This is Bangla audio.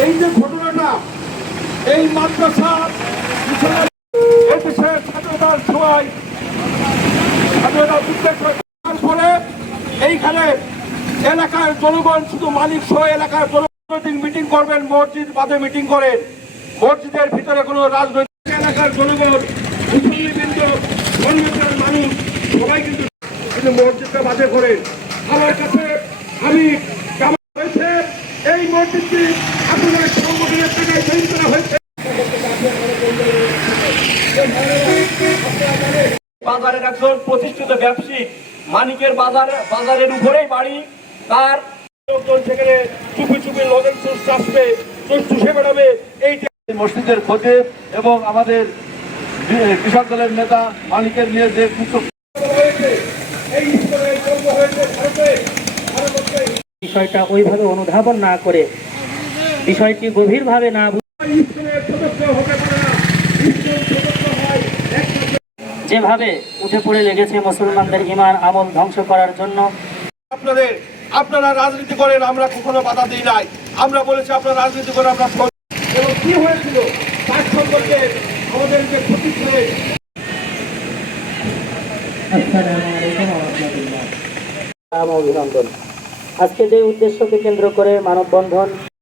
এই যে ঘটনাটা এই মাদ্রাসা এদেশের স্বাধীনতার সময় স্বাধীনতা বিদ্বেষ ফলে এইখানে এলাকার জনগণ শুধু মালিক সহ এলাকার জনগণ মিটিং করবেন, মসজিদ বাদে মিটিং করেন। মসজিদের ভিতরে কোনো রাজনৈতিক এলাকার জনগণ, মুসল্লিবৃন্দ, ধর্মের মানুষ সবাই কিন্তু মসজিদটা বাদে করেন। আমার কাছে আমি হয়েছে এই মসজিদটি আপনাদের সংগঠনের টাকায় তৈরি করা হয়েছে। বাজারের একজন প্রতিষ্ঠিত ব্যবসায়ী মানিকের বাজারের উপরেই বাড়ি, তার লোকজন সেখানে চুপি চুপি লগেন চুষ আসবে, চুষে বেড়াবে। এই মসজিদের খতিব এবং আমাদের কৃষক দলের নেতা মানিকের নিয়ে যে বিষয়টা ওইভাবে অনুধাবন না করে, বিষয়টি গভীরভাবে না যেভাবে উঠে পড়ে লেগেছে মুসলমানদের ঈমান আমল ধ্বংস করার জন্য। আপনারা রাজনীতি করেন, আমরা কখনো বাধা দিই নাই। আমরা বলেছি আপনারা রাজনীতি করেন, আমরা এবং কি হয়েছিল তার সম্পর্কে আমাদের যে ক্ষতি ছিল। অভিনন্দন। আজকে যে উদ্দেশ্যকে কেন্দ্র করে মানববন্ধন